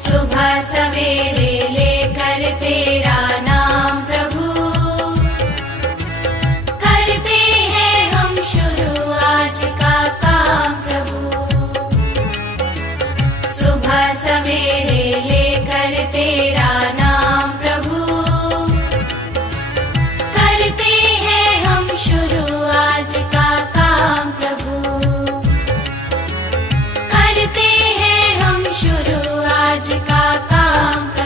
सुबह सवेरे लेकर तेरा नाम प्रभु। करते हैं हम शुरू आज का काम प्रभु। सुबह सवेरे लेकर तेरा नाम प्रभु। काम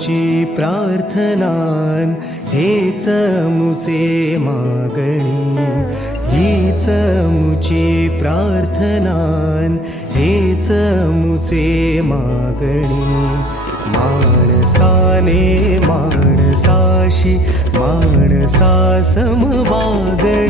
आमची प्रार्थनान हेच मुचे मागणी. हीच चमुची प्रार्थनान हे चमुचे मागणी. माणसाने माणसाशी माणसा समवागणी